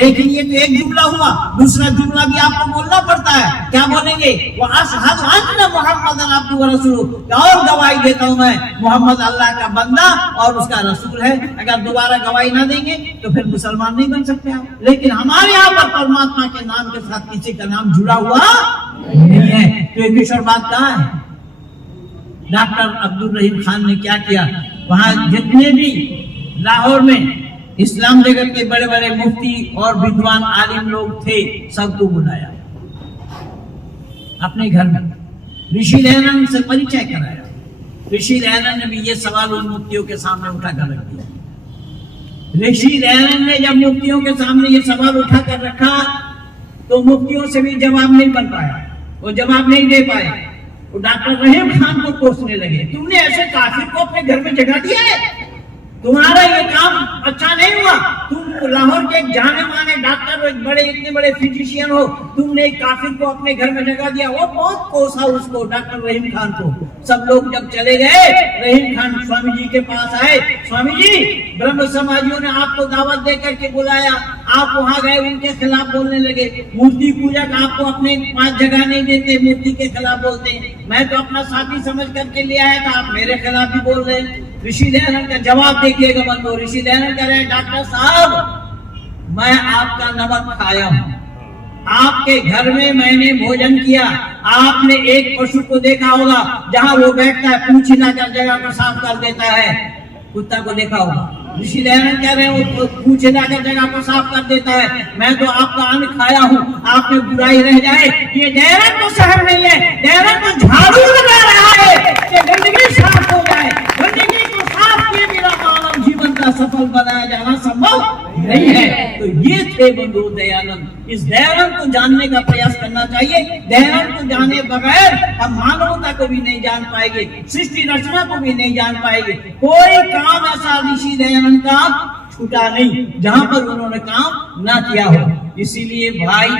लेकिन ये तो एक जुमला हुआ, दूसरा जुमला भी आपको बोलना पड़ता है। क्या बोलेंगे? वो अशहदु अन्ना मुहम्मदन अब्दुहु व रसूलुहु, और गवाही देता हूं मैं मोहम्मद अल्लाह का बंदा और उसका रसूल है। अगर दोबारा गवाही ना देंगे तो फिर मुसलमान नहीं बन सकते आप। लेकिन हमारे यहाँ पर परमात्मा के नाम के साथ किसी का नाम जुड़ा हुआ नहीं है। तो एक ईश्वर बात कहाँ है? डॉक्टर अब्दुल रहीम खान ने क्या किया, वहां जितने भी लाहौर में इस्लाम जगत के बड़े बड़े मुफ्ती और विद्वान आलिम लोग थे, सबको बुलाया अपने घर में, ऋषि दयानंद से परिचय कराया। ऋषि दयानंद ने भी ये सवाल उन मुफ्तियों के सामने उठा कर रख दिया। ऋषि दयानंद ने जब मुफ्तियों के सामने ये सवाल उठा कर रखा तो मुफ्तियों से भी जवाब नहीं बन पाया, वो जवाब नहीं दे पाए। वो डॉक्टर रहीम खान को कोसने लगे, तुमने ऐसे काफिर को अपने घर में जगह दिया है, तुम्हारा ये काम अच्छा नहीं हुआ। तुम लाहौर के एक जाने माने डॉक्टर हो, एक बड़े इतने बड़े फिजिशियन हो, तुमने एक काफिर को अपने घर में जगह दिया। वो बहुत कोसा उसको, डॉक्टर रहीम खान को। सब लोग जब चले गए, रहीम खान स्वामी जी के पास आए, स्वामी जी ब्रह्म समाजियों ने आपको दावत दे करके बुलाया, आप वहां गए, उनके खिलाफ बोलने लगे। मूर्ति पूजक आपको अपने पास जगह नहीं देते, मूर्ति के खिलाफ बोलते हैं। मैं तो अपना साथी समझ करके ले आया था, आप मेरे खिलाफ भी बोल रहे हैं। ऋषि दयानंद का जवाब देखिएगा बंधु। ऋषि दयानंद कह रहे हैं, डॉक्टर साहब मैं आपका नमक खाया हूं, आपके घर में मैंने भोजन किया, आपने एक पशु को देखा होगा जहां वो बैठता है, पूंछ हिलाकर जगह को साफ कर देता है, कुत्ता को देखा होगा। ऋषि दयानंद कह रहे हैं वो पूंछ हिलाकर जगह को साफ कर देता है। मैं तो आपका अन्न खाया हूं, आप में बुराई रह जाए, ये दयानंद तो शहर नहीं है, दयानंद तो झाड़ू लगा रहा है कि गंदगी साफ हो जाए। गंदगी को साफ किए बिना मानव जीवन का सफल बनाया जाना संभव नहीं है। तो ये थे बंधु दयानंद। इस दयानंद को जानने का प्रयास करना चाहिए। दयानंद को जाने बगैर हम मानवता को भी नहीं जान पाएंगे, सृष्टि रचना को भी नहीं जान पाएंगे। कोई काम ऐसा ऋषि दयानंद का छूटा नहीं जहां पर उन्होंने काम ना किया हो। इसीलिए भाई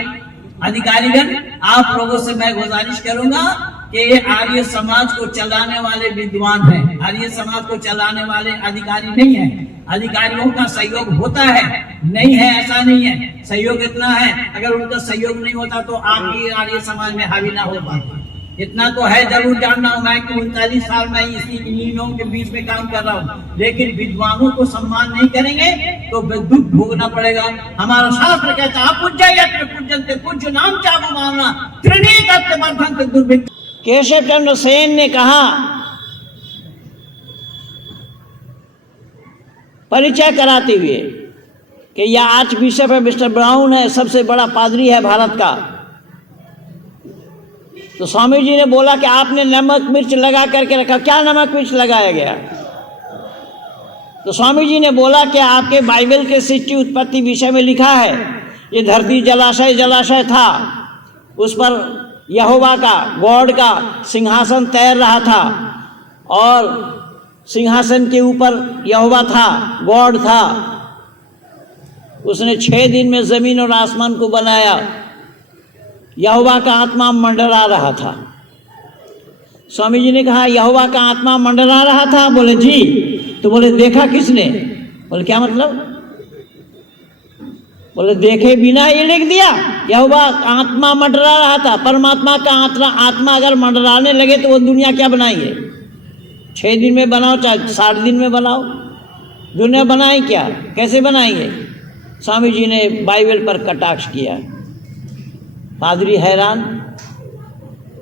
अधिकारीगण, आप लोगों से मैं गुजारिश करूंगा कि ये आर्य समाज को चलाने वाले विद्वान हैं, आर्य समाज को चलाने वाले अधिकारी नहीं हैं। अधिकारियों का सहयोग होता है, नहीं है ऐसा नहीं है, सहयोग इतना है, अगर उनका सहयोग नहीं होता तो आपकी आर्य समाज में हावी ना हो पाता। इतना तो है जरूर जानना हूं मैं कि 39 साल में इन्हीं लोगों के बीच में काम कर रहा हूं, लेकिन विद्वानों को सम्मान नहीं करेंगे तो दुख भोगना पड़ेगा। हमारा शास्त्र कहता है पूज्यते पूज्य नाम चाबू मानना त्रिनेत्र दुर्भिक्ष। केशव चंद्र सेन ने कहा, परिचय कराते हुए कि यह आर्च बिशप है, मिस्टर ब्राउन है, सबसे बड़ा पादरी है भारत का। तो स्वामी जी ने बोला कि आपने नमक मिर्च लगा करके रखा, क्या नमक मिर्च लगाया गया? तो स्वामी जी ने बोला कि आपके बाइबल के सृष्टि उत्पत्ति विषय में लिखा है, ये धरती जलाशय था, उस पर यहोवा का, गॉड का सिंहासन तैर रहा था और सिंहासन के ऊपर यहोवा था, गॉड था। उसने 6 दिन में जमीन और आसमान को बनाया। यहोवा का आत्मा मंडरा रहा था। स्वामी जी ने कहा यहोवा का आत्मा मंडरा रहा था? बोले जी। तो बोले देखा किसने? बोले क्या मतलब? बोले देखे बिना ये लिख दिया, यहोवा आत्मा मंडरा रहा था। परमात्मा का आत्मा अगर मंडराने लगे तो वो दुनिया क्या बनाएंगे? 6 दिन में बनाओ चाहे 60 दिन में बनाओ, दुनिया बनाए क्या? कैसे बनाएंगे? स्वामी जी ने बाइबल पर कटाक्ष किया। पादरी हैरान,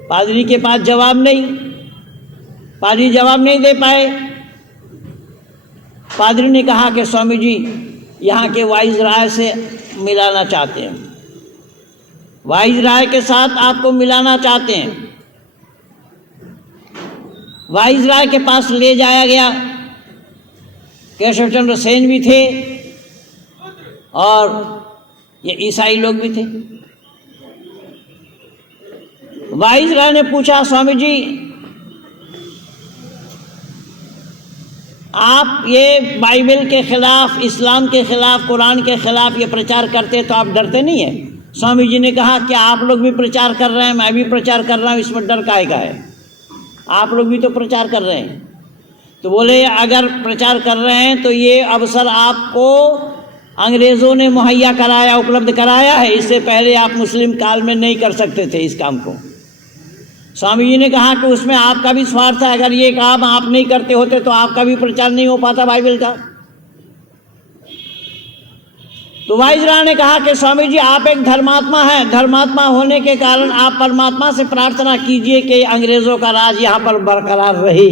पादरी के पास जवाब नहीं, पादरी जवाब नहीं दे पाए। पादरी ने कहा कि स्वामी जी यहाँ के वाइसराय से मिलाना चाहते हैं, वाइसराय के साथ आपको मिलाना चाहते हैं। वाइसराय के पास ले जाया गया। केशव चंद्र सेन भी थे और ये ईसाई लोग भी थे। वाइसराय ने पूछा, स्वामी जी आप ये बाइबल के खिलाफ, इस्लाम के खिलाफ, कुरान के खिलाफ ये प्रचार करते तो आप डरते नहीं है? स्वामी जी ने कहा कि आप लोग भी प्रचार कर रहे हैं, मैं भी प्रचार कर रहा हूँ, इसमें डर काहे का है? आप लोग भी तो प्रचार कर रहे हैं। तो बोले अगर प्रचार कर रहे हैं तो ये अवसर आपको अंग्रेजों ने मुहैया कराया, उपलब्ध कराया है। इससे पहले आप मुस्लिम काल में नहीं कर सकते थे इस काम को। स्वामी जी ने कहा कि उसमें आपका भी स्वार्थ है, अगर ये काम आप नहीं करते होते तो आपका भी प्रचार नहीं हो पाता बाइबल का। तो वाइसराय ने कहा कि स्वामी जी आप एक धर्मात्मा हैं, धर्मात्मा होने के कारण आप परमात्मा से प्रार्थना कीजिए कि अंग्रेजों का राज यहाँ पर बरकरार रहे।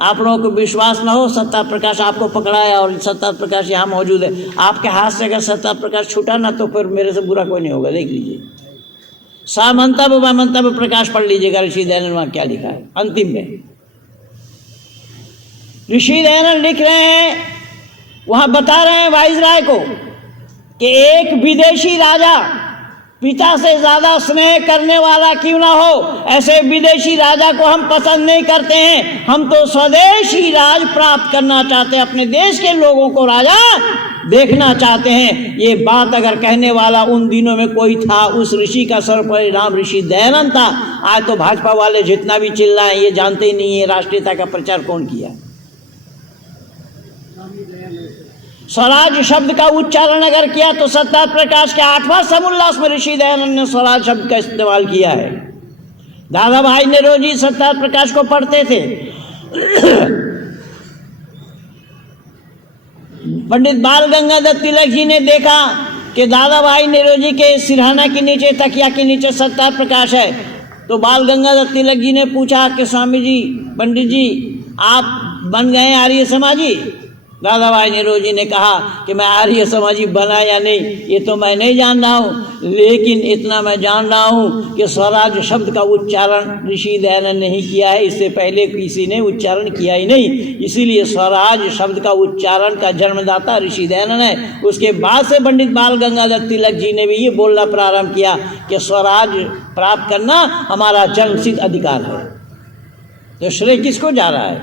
आप लोगों को विश्वास न हो, सत्ता प्रकाश आपको पकड़ाया और सत्ता प्रकाश यहाँ मौजूद है। आपके हाथ से अगर सत्ता प्रकाश छूटा ना तो फिर मेरे से बुरा कोई नहीं होगा। देख लीजिए, सामंतव्य व मंतव्य प्रकाश पढ़ लीजिएगा, ऋषि दयानंद वहाँ क्या लिखा है अंतिम में। ऋषि दयानंद लिख रहे हैं, वहां बता रहे हैं वाइसराय को कि एक विदेशी राजा पिता से ज्यादा स्नेह करने वाला क्यों ना हो, ऐसे विदेशी राजा को हम पसंद नहीं करते हैं। हम तो स्वदेशी राज प्राप्त करना चाहते हैं, अपने देश के लोगों को राजा देखना चाहते हैं। ये बात अगर कहने वाला उन दिनों में कोई था, उस ऋषि का सर्वपरिणाम ऋषि दयानंद था। आज तो भाजपा वाले जितना भी चिल्लाएं ये जानते ही नहीं है राष्ट्रीयता का प्रचार कौन किया। स्वराज शब्द का उच्चारण अगर किया तो सत्ता प्रकाश के 8वां समोल्लास में ऋषि दयानंद ने स्वराज शब्द का इस्तेमाल किया है। दादा भाई नेरोजी सत्ता प्रकाश को पढ़ते थे। पंडित बाल गंगाधर तिलक जी ने देखा कि दादा भाई नेरोजी के सिरहाना के नीचे, तकिया के नीचे सत्ता प्रकाश है। तो बाल गंगाधर तिलक जी ने पूछा कि स्वामी जी, पंडित जी आप बन गए आर्य समाजी। दादा भाई नेरोजी ने कहा कि मैं आर्य समाजी बना या नहीं ये तो मैं नहीं जान रहा हूँ, लेकिन इतना मैं जान रहा हूँ कि स्वराज शब्द का उच्चारण ऋषि दयानंद ने ही किया है, इससे पहले किसी ने उच्चारण किया ही नहीं। इसीलिए स्वराज शब्द का उच्चारण का जन्मदाता ऋषि दयानंद है। उसके बाद से पंडित बाल गंगाधर तिलक जी ने भी ये बोलना प्रारंभ किया कि स्वराज प्राप्त करना हमारा जन्मसिद्ध अधिकार है। तो श्रेय किसको जा रहा है?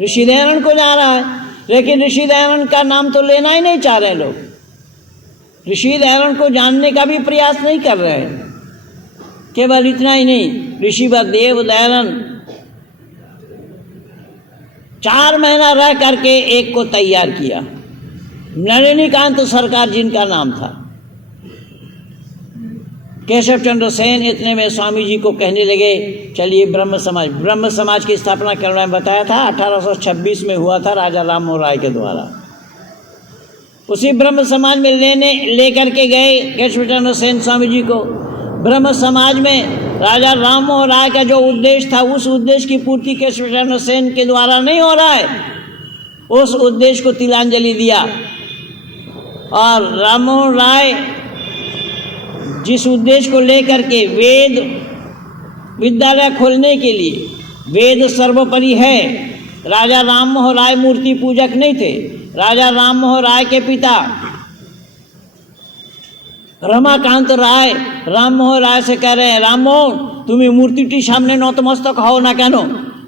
ऋषि दयानंद को जा रहा है। लेकिन ऋषि दयानंद का नाम तो लेना ही नहीं चाह रहे लोग। ऋषि दयानंद को जानने का भी प्रयास नहीं कर रहे हैं। केवल इतना ही नहीं, ऋषि देव दयानंद 4 महीना रह करके एक को तैयार किया। नलिनीकांत सरकार जिनका नाम था। केशव चंद्र सेन इतने में स्वामी जी को कहने लगे चलिए ब्रह्म समाज की स्थापना करने में बताया था 1826 में हुआ था राजा राम मोहन राय के द्वारा। उसी ब्रह्म समाज में लेकर के गए केशव चंद्र सेन स्वामी जी को। ब्रह्म समाज में राजा राम मोहन राय का जो उद्देश्य था उस उद्देश्य की पूर्ति केशव चंद्र सेन के द्वारा नहीं हो रहा है। उस उद्देश्य को तिलांजलि दिया और राम मोहन राय जिस उद्देश्य को लेकर के वेद विद्यालय खोलने के लिए, वेद सर्वोपरि है। राजा राम मोहन राय मूर्ति पूजक नहीं थे। राजा राम मोहन राय के पिता रमाकांत राय राम मोहन राय से कह रहे हैं, राम मोहन तुम्हें मूर्ति के सामने नतमस्तक हो ना केन?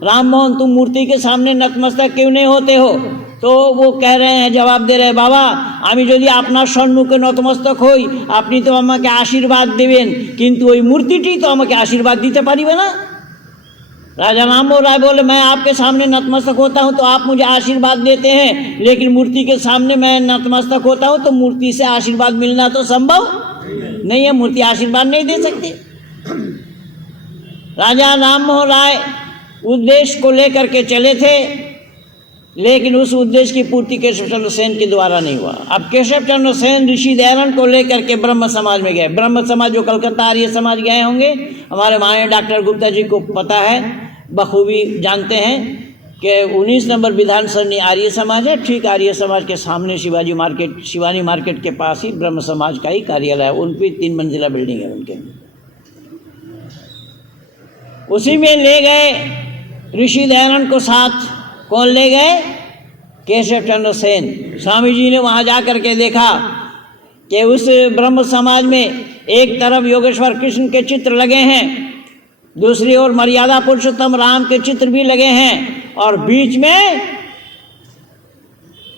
राम मोहन तुम मूर्ति के सामने नतमस्तक क्यों नहीं होते हो? तो वो कह रहे हैं, जवाब दे रहे, बाबा आमी यदि आपनार सम्मुखे नतमस्तक हई आपनी तो आमाके आशीर्वाद देवें, किन्तु ओई मूर्तिटी तो आमाके आशीर्वाद दीते पारिबे ना। राजा राम मोहन राय बोले मैं आपके सामने नतमस्तक होता हूँ तो आप मुझे आशीर्वाद देते हैं, लेकिन मूर्ति के सामने मैं नतमस्तक होता हूँ तो मूर्ति से आशीर्वाद मिलना तो संभव नहीं है, मूर्ति आशीर्वाद नहीं दे सकती। राजा राम मोहन राय उद्देश्य को लेकर के चले थे, लेकिन उस उद्देश्य की पूर्ति केशव चंद्र सेन के द्वारा नहीं हुआ। अब केशव चंद्र सेन ऋषि दयानंद को लेकर के ब्रह्म समाज में गए। ब्रह्म समाज जो कलकत्ता आर्य समाज गए होंगे, हमारे माननीय डॉक्टर गुप्ता जी को पता है, बखूबी जानते हैं कि 19 नंबर विधान सरणी आर्य समाज है। ठीक आर्य समाज के सामने शिवानी मार्केट के पास ही ब्रह्म समाज का ही कार्यालय है। उन पर 3 मंजिला बिल्डिंग है उनके। उसी में ले गए ऋषि दयानंद को साथ। कौन ले गए? केशव चंद्र सेन। स्वामी जी ने वहाँ जा कर के देखा कि उस ब्रह्म समाज में एक तरफ योगेश्वर कृष्ण के चित्र लगे हैं, दूसरी ओर मर्यादा पुरुषोत्तम राम के चित्र भी लगे हैं, और बीच में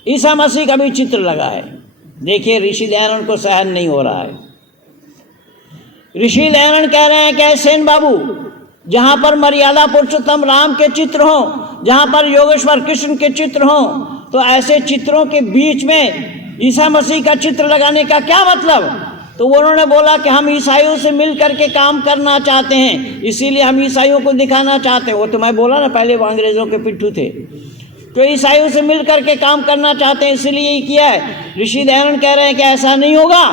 ईसा मसीह का भी चित्र लगा है। देखिए ऋषि दयानंद को सहन नहीं हो रहा है। ऋषि दयानंद कह रहे हैं कि सेन बाबू, जहाँ पर मर्यादा पुरुषोत्तम राम के चित्र हों, जहाँ पर योगेश्वर कृष्ण के चित्र हों, तो ऐसे चित्रों के बीच में ईसा मसीह का चित्र लगाने का क्या मतलब? तो उन्होंने बोला कि हम ईसाइयों से मिल करके काम करना चाहते हैं, इसीलिए हम ईसाइयों को दिखाना चाहते हैं। वो तो मैं बोला ना पहले, वो अंग्रेज़ों के पिट्ठू थे, तो ईसाइयों से मिल करके काम करना चाहते हैं, इसीलिए ये किया है। ऋषि दयानंद कह रहे हैं कि ऐसा नहीं होगा,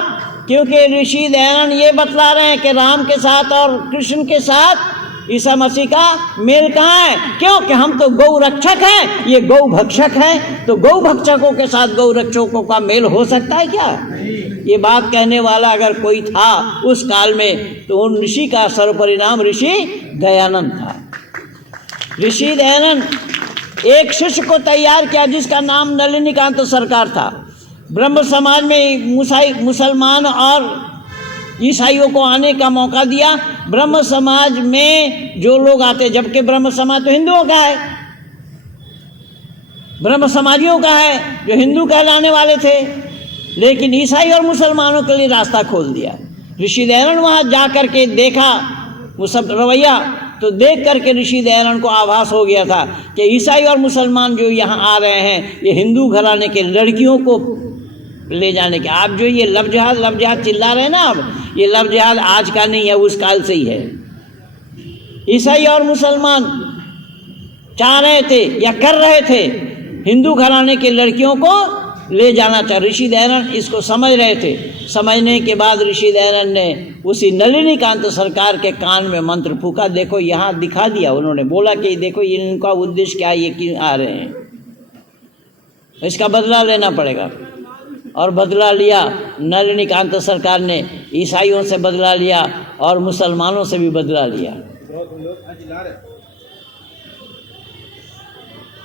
क्योंकि ऋषि दयानंद ये बतला रहे हैं कि राम के साथ और कृष्ण के साथ ईसा मसीह का मेल कहाँ है? क्योंकि हम तो गौ रक्षक हैं, ये गौ भक्षक हैं, तो गौ भक्षकों के साथ गौ रक्षकों का मेल हो सकता है क्या? ये बात कहने वाला अगर कोई था उस काल में तो उन ऋषि का सर्वपरिणाम ऋषि दयानंद था। ऋषि दयानंद एक शिष्य को तैयार किया जिसका नाम नलिनीकांत सरकार था। ब्रह्म समाज में मुसलमान और ईसाइयों को आने का मौका दिया। ब्रह्म समाज में जो लोग आते, जबकि ब्रह्म समाज तो हिंदुओं का है, ब्रह्म समाजियों का है जो हिंदू कहलाने वाले थे, लेकिन ईसाई और मुसलमानों के लिए रास्ता खोल दिया। ऋषि दयानंद वहाँ जा कर के देखा वो सब रवैया, तो देख करके ऋषि दयानंद को आभास हो गया था कि ईसाई और मुसलमान जो यहाँ आ रहे हैं ये हिंदू घराने के लड़कियों को ले जाने के। आप जो ये लव जिहाद चिल्ला रहे हैं ना, अब ये लव जिहाद आज का नहीं है, उस काल से ही है। ईसाई और मुसलमान चाह रहे थे या कर रहे थे हिंदू घराने के लड़कियों को ले जाना चाह। ऋषि दयानंद इसको समझ रहे थे। समझने के बाद ऋषि दयानंद ने उसी नलिनीकांत सरकार के कान में मंत्र फूका। देखो यहाँ दिखा दिया, उन्होंने बोला कि देखो इनका उद्देश्य क्या है, ये क्यों आ रहे हैं, इसका बदला लेना पड़ेगा। और बदला लिया नलिनीकांत सरकार ने, ईसाइयों से बदला लिया और मुसलमानों से भी बदला लिया।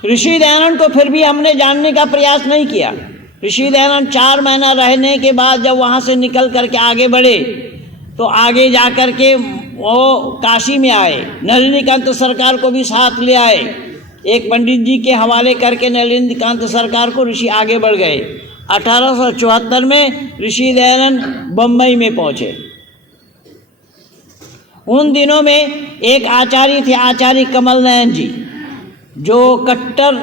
ऋषि दयानंद को फिर भी हमने जानने का प्रयास नहीं किया। ऋषि दयानंद 4 महीना रहने के बाद जब वहाँ से निकल करके आगे बढ़े तो आगे जा कर के वो काशी में आए, नलिनीकांत सरकार को भी साथ ले आए। एक पंडित जी के हवाले करके नलिनीकांत सरकार को ऋषि आगे बढ़ गए। 1874 में ऋषि दयानंद बम्बई में पहुँचे। उन दिनों में एक आचार्य थे, आचार्य कमल नयन जी, जो कट्टर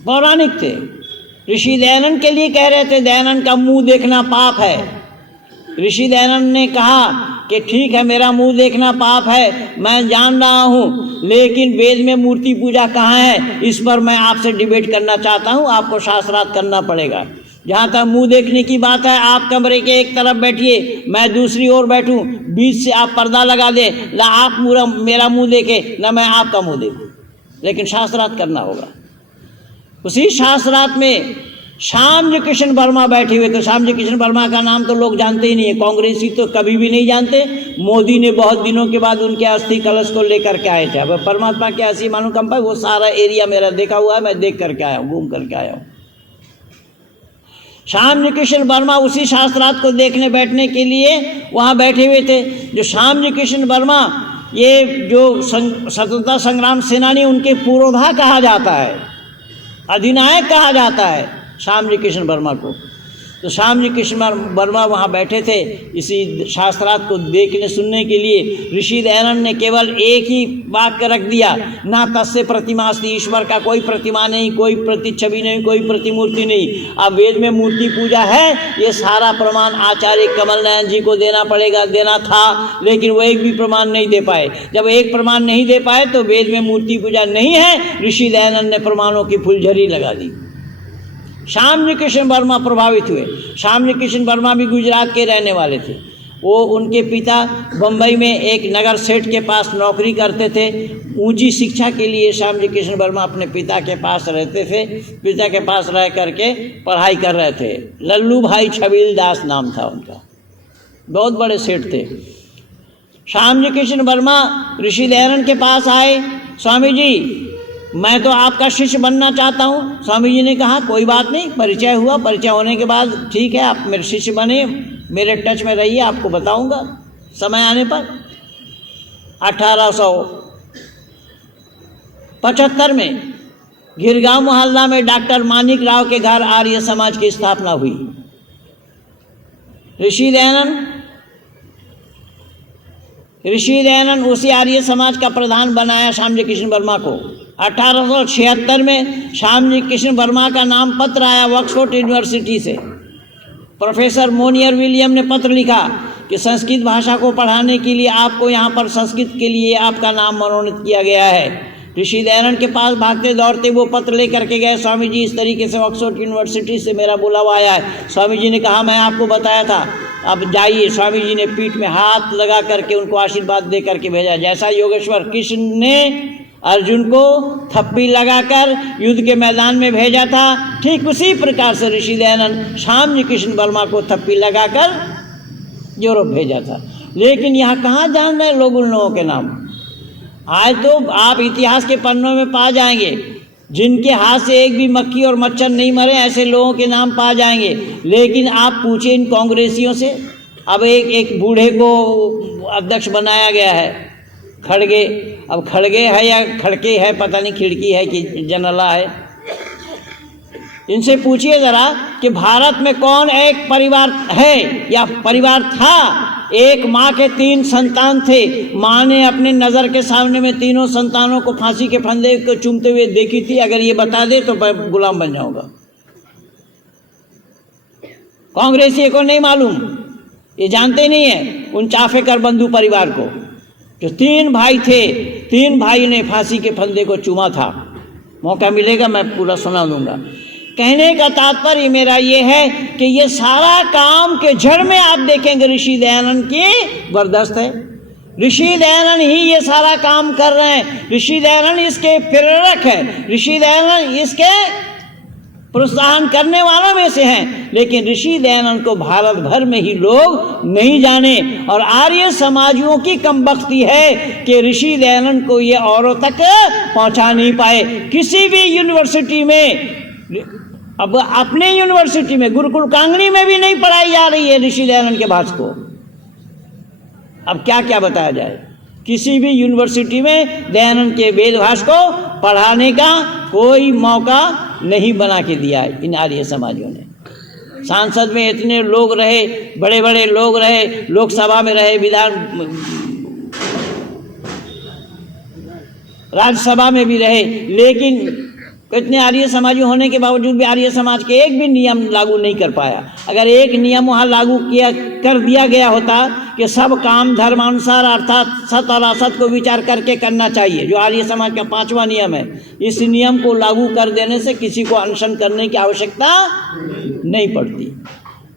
पौराणिक थे। ऋषि दयानंद के लिए कह रहे थे दयानंद का मुंह देखना पाप है। ऋषि दयानंद ने कहा कि ठीक है, मेरा मुंह देखना पाप है, मैं जान रहा हूँ, लेकिन वेद में मूर्ति पूजा कहाँ है, इस पर मैं आपसे डिबेट करना चाहता हूँ, आपको शास्त्रार्थ करना पड़ेगा। जहाँ तक मुंह देखने की बात है, आप कमरे के एक तरफ बैठिए, मैं दूसरी ओर बैठूँ, बीच से आप पर्दा लगा दें, ना आप मेरा मुंह देखें ना मैं आपका मुंह देखूँ, लेकिन शास्त्रार्थ करना होगा। उसी शास्त्रार्थ में श्यामजी कृष्ण वर्मा बैठे हुए थे। श्यामजी कृष्ण वर्मा का नाम तो लोग जानते ही नहीं है, कांग्रेसी तो कभी भी नहीं जानते। मोदी ने बहुत दिनों के बाद उनके अस्थि कलश को लेकर के आए थे। अब परमात्मा के अस्थि मानुकंपा, वो सारा एरिया मेरा देखा हुआ है, मैं देख करके आया हूँ, घूम करके आया हूँ। श्यामजी कृष्ण वर्मा उसी शास्त्रार्थ को देखने बैठने के लिए वहाँ बैठे हुए थे। जो श्यामजी कृष्ण वर्मा, ये जो स्वतंत्रता संग्राम सेनानी, उनके पुरोधा कहा जाता है, अधिनायक कहा जाता है श्यामजी कृष्ण वर्मा को। तो श्यामजी कृष्ण वर्मा वहाँ बैठे थे इसी शास्त्रार्थ को देखने सुनने के लिए। ऋषि दयानंद ने केवल एक ही वाक्य रख दिया, ना तस्य प्रतिमा अस्ति, ईश्वर का कोई प्रतिमा नहीं, कोई प्रतिछवि नहीं, कोई प्रतिमूर्ति नहीं। अब वेद में मूर्ति पूजा है, ये सारा प्रमाण आचार्य कमल नयन जी को देना पड़ेगा, देना था, लेकिन वो एक भी प्रमाण नहीं दे पाए। जब एक प्रमाण नहीं दे पाए तो वेद में मूर्ति पूजा नहीं है, ऋषि दयानंद ने प्रमाणों की फुलझड़ी लगा दी। श्यामजी कृष्ण वर्मा प्रभावित हुए। श्यामजी कृष्ण वर्मा भी गुजरात के रहने वाले थे। वो उनके पिता बम्बई में एक नगर सेठ के पास नौकरी करते थे। ऊंची शिक्षा के लिए श्यामजी कृष्ण वर्मा अपने पिता के पास रहते थे। पिता के पास रह करके पढ़ाई कर रहे थे। लल्लू भाई छबील दास नाम था उनका, बहुत बड़े सेठ थे। श्यामजी कृष्ण वर्मा ऋषि दयानंद के पास आए, स्वामी जी मैं तो आपका शिष्य बनना चाहता हूँ। स्वामी जी ने कहा कोई बात नहीं, परिचय हुआ, परिचय होने के बाद ठीक है आप मेरे शिष्य बने, मेरे टच में रहिए, आपको बताऊंगा समय आने पर। 1875 में गिरगांव मोहल्ला में डॉक्टर मानिक राव के घर आर्य समाज की स्थापना हुई। ऋषि दयानंद उसी आर्य समाज का प्रधान बनाया श्यामजी कृष्ण वर्मा को। 1876 में श्यामजी कृष्ण वर्मा का नाम पत्र आया ऑक्सफोर्ड यूनिवर्सिटी से। प्रोफेसर मोनियर विलियम ने पत्र लिखा कि संस्कृत भाषा को पढ़ाने के लिए आपको यहाँ पर संस्कृत के लिए आपका नाम मनोनीत किया गया है। ऋषि दयानंद के पास भागते दौड़ते वो पत्र लेकर के गए, स्वामी जी इस तरीके से ऑक्सफोर्ड यूनिवर्सिटी से मेरा बुलावा आया है। स्वामी जी ने कहा मैं आपको बताया था, अब जाइए। स्वामी जी ने पीठ में हाथ लगा करके उनको आशीर्वाद दे करके भेजा। जैसा योगेश्वर कृष्ण ने अर्जुन को थप्पी लगाकर युद्ध के मैदान में भेजा था, ठीक उसी प्रकार से ऋषि दयानंद श्यामजी कृष्ण वर्मा को थप्पी लगाकर यूरोप भेजा था। लेकिन यहाँ कहाँ जान रहे लोग उन लोगों के नाम। आज तो आप इतिहास के पन्नों में पा जाएंगे, जिनके हाथ से एक भी मक्खी और मच्छर नहीं मरे ऐसे लोगों के नाम पा जाएंगे। लेकिन आप पूछिए इन कांग्रेसियों से। अब एक बूढ़े को अध्यक्ष बनाया गया है, खड़गे। अब खड़गे है या खड़के है पता नहीं, खिड़की है कि जनला है। इनसे पूछिए ज़रा कि भारत में कौन एक परिवार है या परिवार था, एक माँ के 3 संतान थे, माँ ने अपने नज़र के सामने में तीनों संतानों को फांसी के फंदे को चूमते हुए देखी थी। अगर ये बता दे तो मैं गुलाम बन जाऊंगा। कांग्रेसी को नहीं मालूम, ये जानते नहीं है उन चाफेकर बंधु परिवार को, जो 3 भाई थे। 3 भाई ने फांसी के फंदे को चूमा था। मौका मिलेगा मैं पूरा सुना दूंगा। कहने का तात्पर्य मेरा ये है कि ये सारा काम के जड़ में आप देखेंगे ऋषि दयानंद की बर्दाश्त है। ऋषि दयानंद ही ये सारा काम कर रहे हैं। ऋषि दयानंद इसके प्रेरक है, ऋषि दयानंद इसके प्रोत्साहन करने वालों में से हैं। लेकिन ऋषि दयानंद को भारत भर में ही लोग नहीं जाने, और आर्य समाजियों की कमबख्ती है कि ऋषि दयानंद को ये औरों तक पहुंचा नहीं पाए। किसी भी यूनिवर्सिटी में, अब अपने यूनिवर्सिटी में गुरुकुल कांगड़ी में भी नहीं पढ़ाई जा रही है ऋषि दयानंद के भाष को। अब क्या क्या बताया जाए। किसी भी यूनिवर्सिटी में दयानंद के वेद भाष को पढ़ाने का कोई मौका नहीं बना के दिया है इन आर्य समाजियों ने। सांसद में इतने लोग रहे, बड़े बड़े लोग रहे, लोकसभा में रहे, राज्यसभा में भी रहे, लेकिन इतने आर्य समाजी होने के बावजूद भी आर्य समाज के एक भी नियम लागू नहीं कर पाया। अगर एक नियम वहाँ लागू कर दिया गया होता कि सब काम धर्मानुसार अर्थात सत और असत को विचार करके करना चाहिए, जो आर्य समाज का 5वां नियम है, इस नियम को लागू कर देने से किसी को अनशन करने की आवश्यकता नहीं पड़ती।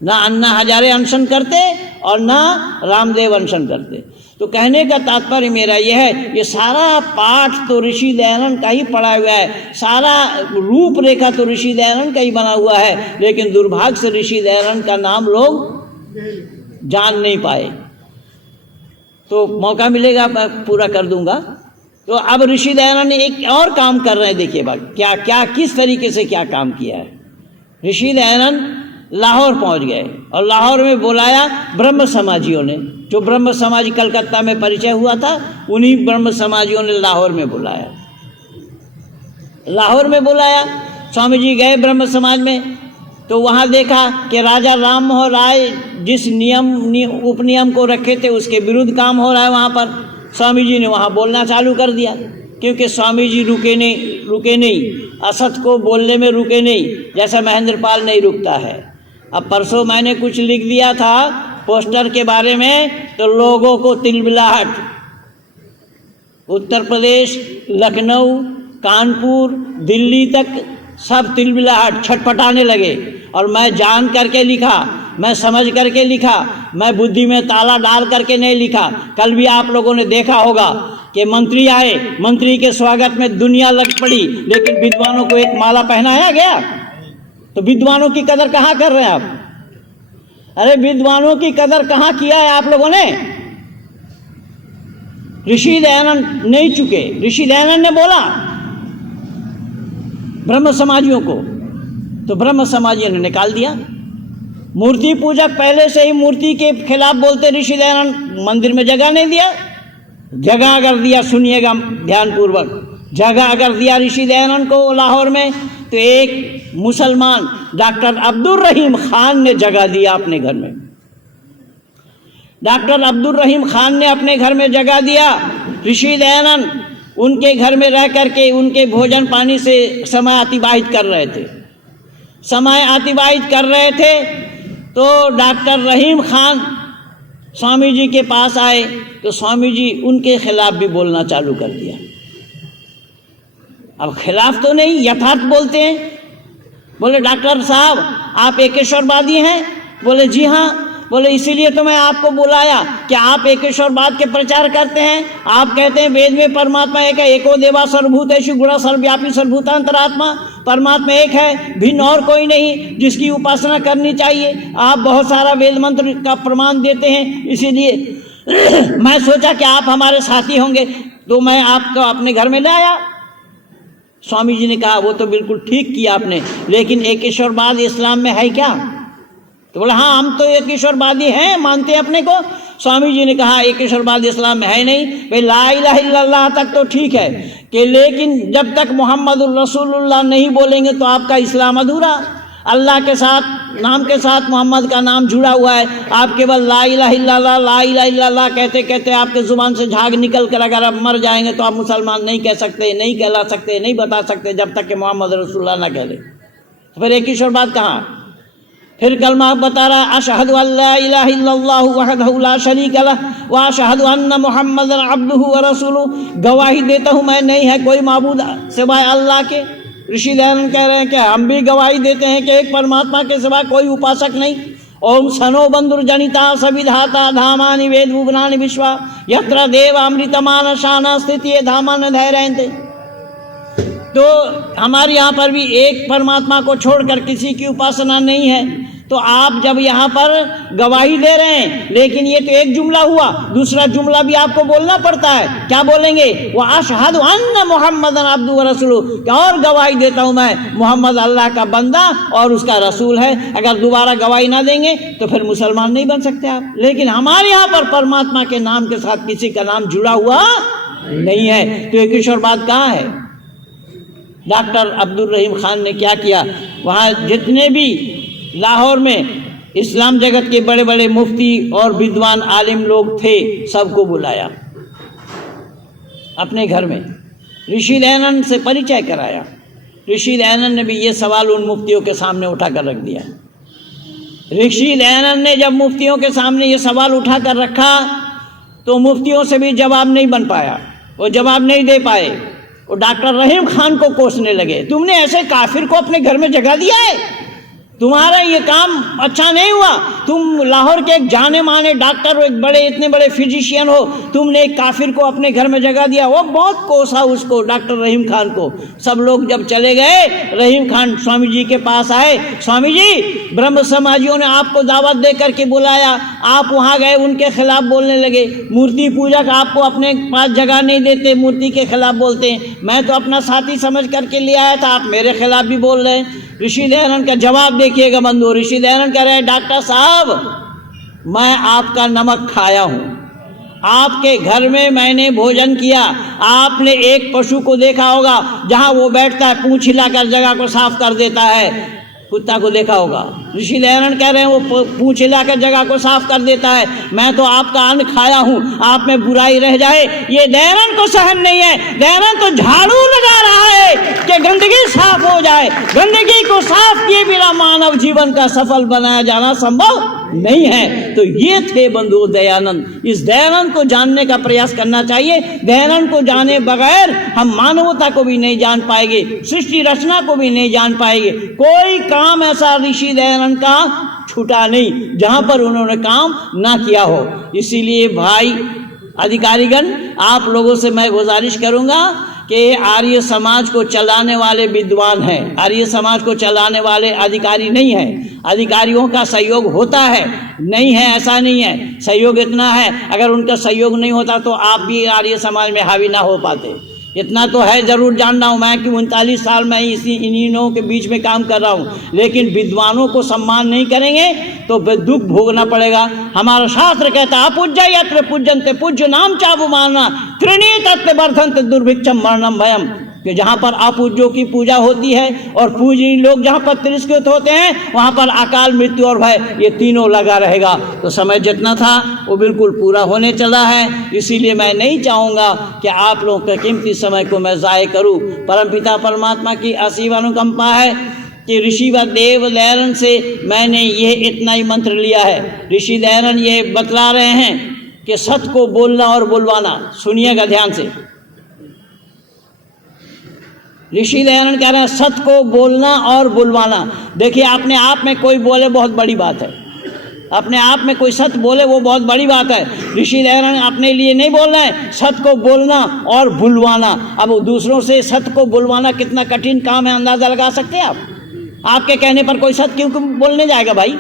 ना अन्ना हजारे अनशन करते और ना रामदेव अनशन करते। तो कहने का तात्पर्य मेरा यह है, ये सारा पाठ तो ऋषि दयानंद का ही पढ़ा हुआ है, सारा रूपरेखा तो ऋषि दयानंद का ही बना हुआ है। लेकिन दुर्भाग्य से ऋषि दयानंद का नाम लोग जान नहीं पाए। तो मौका मिलेगा मैं पूरा कर दूंगा। तो अब ऋषि दयानंद ने एक और काम कर रहे हैं, देखिए बात क्या क्या किस तरीके से क्या काम किया है। ऋषि दयानंद लाहौर पहुंच गए और लाहौर में बुलाया ब्रह्म समाजियों ने। जो ब्रह्म समाजी कलकत्ता में परिचय हुआ था, उन्हीं ब्रह्म समाजियों ने लाहौर में बुलाया। लाहौर में बुलाया, स्वामी जी गए ब्रह्म समाज में, तो वहाँ देखा कि राजा राम मोहन राय जिस उपनियम को रखे थे उसके विरुद्ध काम हो रहा है वहाँ पर। स्वामी जी ने वहाँ बोलना चालू कर दिया, क्योंकि स्वामी जी रुके नहीं, असत को बोलने में रुके नहीं, जैसा महेंद्र पाल नहीं रुकता है। अब परसों मैंने कुछ लिख दिया था पोस्टर के बारे में, तो लोगों को तिलमिलाहट, उत्तर प्रदेश, लखनऊ, कानपुर, दिल्ली तक सब तिलमिलाहट, छटपटाने लगे। और मैं जान करके लिखा, मैं समझ करके लिखा, मैं बुद्धि में ताला डाल करके नहीं लिखा। कल भी आप लोगों ने देखा होगा कि मंत्री आए, मंत्री के स्वागत में दुनिया लग पड़ी, लेकिन विद्वानों को एक माला पहनाया गया। तो विद्वानों की कदर कहाँ कर रहे हैं आप? अरे विद्वानों की कदर कहाँ किया है आप लोगों ने? ऋषि दयानंद नहीं चुके। ऋषि दयानंद ने बोला ब्रह्म समाजियों को, तो ब्रह्म समाजियों ने निकाल दिया। मूर्ति पूजक पहले से ही मूर्ति के खिलाफ बोलते, ऋषि दयानंद मंदिर में जगह नहीं दिया। जगह अगर दिया, सुनिएगा ध्यानपूर्वक, जगह अगर दिया ऋषि दयानंद को लाहौर में, तो एक मुसलमान डॉक्टर अब्दुल रहीम खान ने जगह दिया अपने घर में। डॉक्टर अब्दुल रहीम खान ने अपने घर में जगह दिया। ऋषि दयानंद उनके घर में रह करके उनके भोजन पानी से समय अतिबाहित कर रहे थे। समय अतिबाहित कर रहे थे तो डॉक्टर रहीम खान स्वामी जी के पास आए तो स्वामी जी उनके खिलाफ भी बोलना चालू कर दिया। अब खिलाफ तो नहीं, यथार्थ बोलते हैं। बोले डॉक्टर साहब आप एकेश्वरवादी हैं? बोले जी हाँ। बोले इसीलिए तो मैं आपको बुलाया कि आप एकेश्वरवाद के प्रचार करते हैं। आप कहते हैं वेद में परमात्मा एक है, एको देवा सर्वभूतेषु गुणा सर्वव्यापी सर्वभूतांतरात्मा, परमात्मा एक है, भिन्न और कोई नहीं जिसकी उपासना करनी चाहिए। आप बहुत सारा वेद मंत्र का प्रमाण देते हैं, इसीलिए मैं सोचा कि आप हमारे साथी होंगे तो मैं आपको अपने घर में ले आया। स्वामी जी ने कहा वो तो बिल्कुल ठीक किया आपने, लेकिन एकेश्वरवाद इस्लाम में है क्या? तो बोला हाँ हम तो एकेश्वरवादी हैं, मानते हैं अपने को। स्वामी जी ने कहा एकेश्वरवाद इस्लाम में है नहीं। भाई ला इलाहा इल्लल्लाह तक तो ठीक है कि, लेकिन जब तक मोहम्मदुर रसूलुल्लाह नहीं बोलेंगे तो आपका इस्लाम अधूरा। अल्लाह के साथ, नाम के साथ मोहम्मद का नाम जुड़ा हुआ है। आप केवल ला इलाहा इल्लल्लाह ला इलाहा इल्लल्लाह कहते कहते आपके ज़ुबान से झाग निकल कर अगर आप मर जाएंगे तो आप मुसलमान नहीं कह सकते, नहीं कहला सकते, नहीं बता सकते जब तक कि मोहम्मद रसूलुल्लाह ना कह ले। तो फिर एकेश्वरवाद कहाँ? फिर कलमा बता रहा अशहदु अल्ला इलाहा इल्लल्लाहु वहदहु ला शरीका लहु व अशहदु अन्ना मुहम्मदन अब्दुहु व रसूलुहु, गवाही देता हूँ मैं नहीं है कोई माबूद सिवाय अल्लाह के। ऋषि दयानंद कह रहे हैं कि हम भी गवाही देते हैं कि एक परमात्मा के सिवा कोई उपासक नहीं। ओम सनो बंधुर जनिता सविधाता धामानि वेद भुवनानि विश्वा यत्र देव अमृतमान शाना स्थिति धामान धैर्यन्ते। तो हमारे यहाँ पर भी एक परमात्मा को छोड़कर किसी की उपासना नहीं है। तो आप जब यहाँ पर गवाही दे रहे हैं, लेकिन ये तो एक जुमला हुआ, दूसरा जुमला भी आपको बोलना पड़ता है। क्या बोलेंगे? वो अशहदु अन्ना मुहम्मदन अब्दुहु व रसूलुहु, और गवाही देता हूँ मैं मोहम्मद अल्लाह का बंदा और उसका रसूल है। अगर दोबारा गवाही ना देंगे तो फिर मुसलमान नहीं बन सकते आप। लेकिन हमारे यहाँ पर परमात्मा के नाम के साथ किसी का नाम जुड़ा हुआ नहीं है, तो एकेश्वरवाद कहाँ है? डॉक्टर अब्दुल रहीम खान ने क्या किया, वहाँ जितने भी लाहौर में इस्लाम जगत के बड़े बड़े मुफ्ती और विद्वान आलिम लोग थे, सबको बुलाया अपने घर में। ऋषि दयानंद से परिचय कराया। ऋषि दयानंद ने भी ये सवाल उन मुफ्तियों के सामने उठा कर रख दिया। ऋषि दयानंद ने जब मुफ्तियों के सामने ये सवाल उठा कर रखा तो मुफ्तियों से भी जवाब नहीं बन पाया, वो जवाब नहीं दे पाए। वो डॉक्टर रहीम खान को कोसने लगे, तुमने ऐसे काफिर को अपने घर में जगह दिया है, तुम्हारा ये काम अच्छा नहीं हुआ। तुम लाहौर के एक जाने माने डॉक्टर हो, एक बड़े इतने बड़े फिजिशियन हो, तुमने एक काफिर को अपने घर में जगह दिया। वो बहुत कोसा उसको, डॉक्टर रहीम खान को। सब लोग जब चले गए, रहीम खान स्वामी जी के पास आए। स्वामी जी, ब्रह्म समाजियों ने आपको दावत दे करके बुलाया, आप वहाँ गए, उनके खिलाफ बोलने लगे। मूर्ति पूजक आपको अपने पास जगह नहीं देते, मूर्ति के खिलाफ बोलते हैं। मैं तो अपना साथी समझ करके ले आया था, आप मेरे खिलाफ भी बोल रहे हैं। ऋषि दयानंद का जवाब देखिएगा बंधु। ऋषि दयानंद कह रहे हैं डॉक्टर साहब, मैं आपका नमक खाया हूँ, आपके घर में मैंने भोजन किया। आपने एक पशु को देखा होगा जहाँ वो बैठता है, पूंछ हिलाकर जगह को साफ कर देता है, कुत्ता को देखा होगा। ऋषि दयानंद कह रहे हैं वो पूंछ हिलाकर जगह को साफ कर देता है। मैं तो आपका अन्न खाया हूँ, आप में बुराई रह जाए, ये दयानंद को सहन नहीं है। दयानंद तो झाड़ू लगा रहा है कि गंदगी साफ हो जाए। गंदगी को साफ किए बिना मानव जीवन का सफल बनाया जाना संभव नहीं है। तो ये थे बंधु दयानंद। इस दयानंद को जानने का प्रयास करना चाहिए। दयानंद को जाने बगैर हम मानवता को भी नहीं जान पाएंगे, सृष्टि रचना को भी नहीं जान पाएंगे। कोई काम ऐसा ऋषि दयानंद का छूटा नहीं जहां पर उन्होंने काम ना किया हो। इसीलिए भाई अधिकारीगण, आप लोगों से मैं गुजारिश करूंगा कि आर्य समाज को चलाने वाले विद्वान हैं, आर्य समाज को चलाने वाले अधिकारी नहीं हैं। अधिकारियों का सहयोग होता है, नहीं है ऐसा नहीं है, सहयोग इतना है, अगर उनका सहयोग नहीं होता तो आप भी आर्य समाज में हावी ना हो पाते। इतना तो है, ज़रूर जानना हूँ मैं कि 39 साल में इन्हीं लोगों के बीच में काम कर रहा हूँ। लेकिन विद्वानों को सम्मान नहीं करेंगे तो दुख भोगना पड़ेगा। हमारा शास्त्र कहता है अपूज्य यत्र पूज्यन्ते, पूज्य नाम चाबु मानना, त्रिणी तत्व वर्धन्ते दुर्भिक्षम मरणम भयम। कि जहाँ पर अपूज्यों की पूजा होती है और पूजनीय लोग जहाँ पर तिरस्कृत होते हैं वहाँ पर अकाल, मृत्यु और भय, ये तीनों लगा रहेगा। तो समय जितना था वो बिल्कुल पूरा होने चला है, इसीलिए मैं नहीं चाहूँगा कि आप लोगों के कीमती समय को मैं ज़ाय करूँ। परमपिता परमात्मा की असीम अनुकंपा है कि ऋषि व देव दयानंद से मैंने ये इतना ही मंत्र लिया है। ऋषि दयानंद ये बतला रहे हैं कि सत्य को बोलना और बुलवाना, सुनिएगा ध्यान से। ऋषि दयानंद कह रहे हैं सत्य को बोलना और बुलवाना। देखिए अपने आप में कोई बोले बहुत बड़ी बात है, अपने आप में कोई सत्य बोले वो बहुत बड़ी बात है। ऋषि दयानंद अपने लिए नहीं बोल रहे हैं, सत्य को बोलना और बुलवाना। अब दूसरों से सत्य को बुलवाना कितना कठिन काम है, अंदाजा लगा सकते हैं आप? आपके कहने पर कोई सत्य क्यों बोलने जाएगा भाई?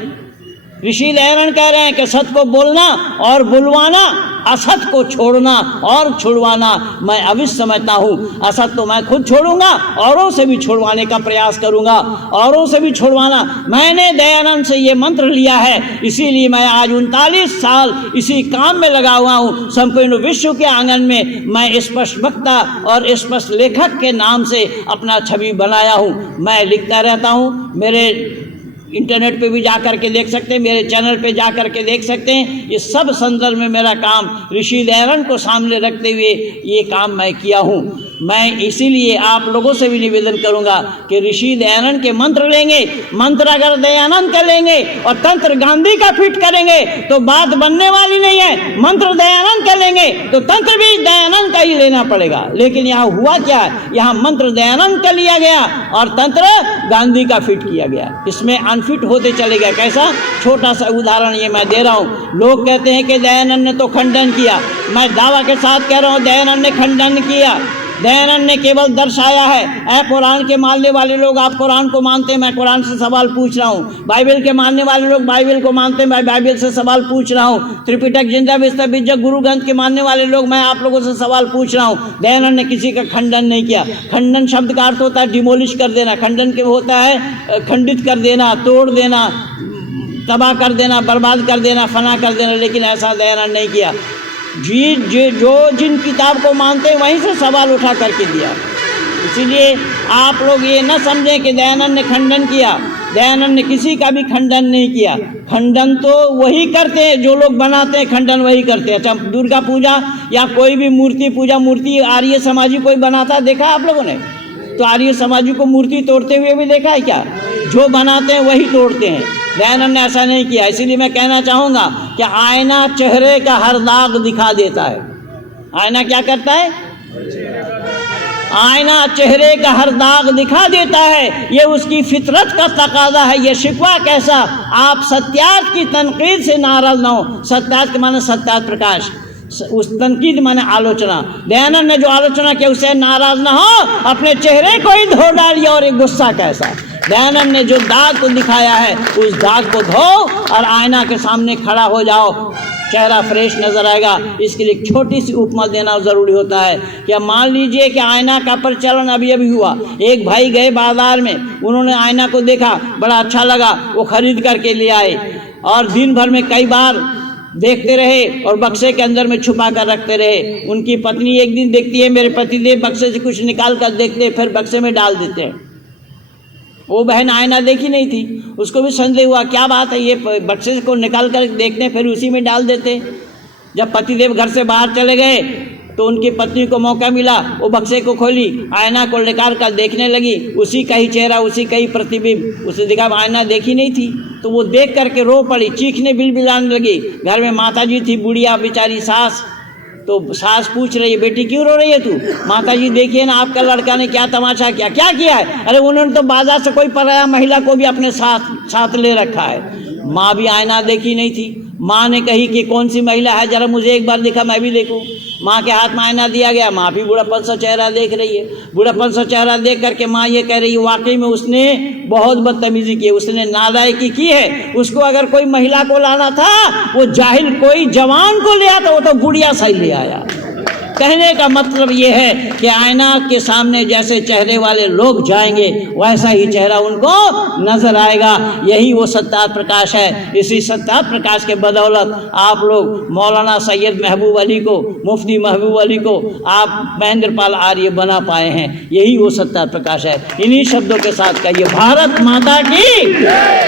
ऋषि दयानंद कह रहे हैं कि सत्य को बोलना और बुलवाना, असत्य को छोड़ना और छुड़वाना मैं अवश्य समझता हूँ। असत्य तो मैं खुद छोड़ूंगा, औरों से भी छुड़वाने का प्रयास करूंगा, औरों से भी छुड़वाना। मैंने दयानंद से ये मंत्र लिया है, इसीलिए मैं आज 39 साल इसी काम में लगा हुआ हूँ। संपूर्ण विश्व के आंगन में मैं स्पष्ट वक्ता और स्पष्ट लेखक के नाम से अपना छवि बनाया हूँ। मैं लिखता रहता हूँ, मेरे इंटरनेट पे भी जा कर के देख सकते हैं, मेरे चैनल पे जा कर के देख सकते हैं। ये सब संदर्भ में मेरा काम ऋषि दयानंद को सामने रखते हुए ये काम मैं किया हूँ। मैं इसीलिए आप लोगों से भी निवेदन करूंगा कि ऋषि दयानंद के मंत्र लेंगे, मंत्र अगर दयानंद का लेंगे और तंत्र गांधी का फिट करेंगे तो बात बनने वाली नहीं है। मंत्र दयानंद का लेंगे तो तंत्र भी दयानंद का ही लेना पड़ेगा। लेकिन यहाँ हुआ क्या, यहाँ मंत्र दयानंद का लिया गया और तंत्र गांधी का फिट किया गया। इसमें अनफिट होते चले गए। कैसा? छोटा सा उदाहरण ये मैं दे रहा हूँ। लोग कहते हैं कि दयानंद ने तो खंडन किया, मैं दावा के साथ कह रहा हूँ दयानंद ने खंडन किया। दयानंद ने केवल दर्शाया है। ऐ कुरान के मानने वाले लोग, आप कुरान को मानते हैं, मैं कुरान से सवाल पूछ रहा हूँ। बाइबल के मानने वाले लोग बाइबल को मानते हैं, मैं बाइबल से सवाल पूछ रहा हूँ। त्रिपिटक जिंदा बिस्तर बिजक गुरु ग्रंथ के मानने वाले लोग, मैं आप लोगों से सवाल पूछ रहा हूँ। दयानंद ने किसी का खंडन नहीं किया। खंडन शब्द का अर्थ होता है डिमोलिश कर देना, खंडन के होता है खंडित कर देना, तोड़ देना, तबाह कर देना, बर्बाद कर देना, फना कर देना। लेकिन ऐसा दयानंद नहीं किया। जो जिन किताब को मानते हैं वहीं से सवाल उठा करके दिया। इसीलिए आप लोग ये न समझें कि दयानंद ने खंडन किया। दयानंद ने किसी का भी खंडन नहीं किया। खंडन तो वही करते हैं जो लोग बनाते हैं, खंडन वही करते हैं। अच्छा, दुर्गा पूजा या कोई भी मूर्ति पूजा, मूर्ति आर्य समाजी कोई बनाता देखा आप लोगों ने? तो आर्य समाजी को मूर्ति तोड़ते हुए भी देखा है क्या? जो बनाते हैं वही तोड़ते हैं। दयानंद ने ऐसा नहीं किया। इसीलिए मैं कहना चाहूँगा कि आईना चेहरे का हर दाग दिखा देता है। आईना क्या करता है? आईना चेहरे का हर दाग दिखा देता है। ये उसकी फितरत का तकाजा है। ये शिकवा कैसा? आप सत्यार्थ की तनकीद से नाराज ना हो। सत्यार्थ के माने सत्यार्थ प्रकाश, उस तनकीद माने आलोचना। दयानंद ने जो आलोचना की उससे नाराज ना हो, अपने चेहरे को ही धो डालिए। और एक गुस्सा कैसा? दयानंद ने जो दाग को दिखाया है उस दाग को धो और आईना के सामने खड़ा हो जाओ, चेहरा फ्रेश नजर आएगा। इसके लिए एक छोटी सी उपमा देना ज़रूरी होता है। क्या मान लीजिए कि आईना का प्रचलन अभी अभी हुआ। एक भाई गए बाजार में, उन्होंने आईना को देखा, बड़ा अच्छा लगा, वो खरीद करके ले आए और दिन भर में कई बार देखते रहे और बक्से के अंदर में छुपा कर रखते रहे। उनकी पत्नी एक दिन देखती है मेरे पतिदेव बक्से से कुछ निकाल कर देखते, फिर बक्से में डाल देते हैं। वो बहन आईना देखी नहीं थी, उसको भी संदेह हुआ क्या बात है, ये बक्से को निकाल कर देखते फिर उसी में डाल देते। जब पतिदेव घर से बाहर चले गए तो उनकी पत्नी को मौका मिला, वो बक्से को खोली, आईना को निकाल कर देखने लगी। उसी का ही चेहरा, उसी का ही प्रतिबिंब। उसे देखा आईना देखी नहीं थी, तो वो देख करके रो पड़ी, चीखने बिलबिलाने लगी। घर में माताजी थी, बुढ़िया बेचारी सास। तो सास पूछ रही है, बेटी क्यों रो रही है तू? माताजी देखिए ना आपका लड़का ने क्या तमाशा किया। क्या किया है? अरे उन्होंने तो बाजार से कोई पराया महिला को भी अपने साथ ले रखा है। माँ भी आईना देखी नहीं थी। माँ ने कही कि कौन सी महिला है, जरा मुझे एक बार दिखा, मैं भी देखूं। माँ के हाथ में आईना दिया गया, माँ भी बुढ़ापन सा चेहरा देख रही है। बुढ़ापन सा चेहरा देख करके माँ ये कह रही है वाकई में उसने बहुत बदतमीजी की, उसने नालायकी की है। उसको अगर कोई महिला को लाना था, वो जाहिल कोई जवान को ले आता, वो तो बुढ़िया सा ही ले आया। कहने का मतलब ये है कि आईना के सामने जैसे चेहरे वाले लोग जाएंगे वैसा ही चेहरा उनको नजर आएगा। यही वो सत्तार प्रकाश है। इसी सत्तार प्रकाश के बदौलत आप लोग मौलाना सैयद महबूब अली को, मुफ्ती महबूब अली को आप महेंद्र पाल आर्य बना पाए हैं। यही वो सत्तार प्रकाश है। इन्हीं शब्दों के साथ कहिए भारत माता की।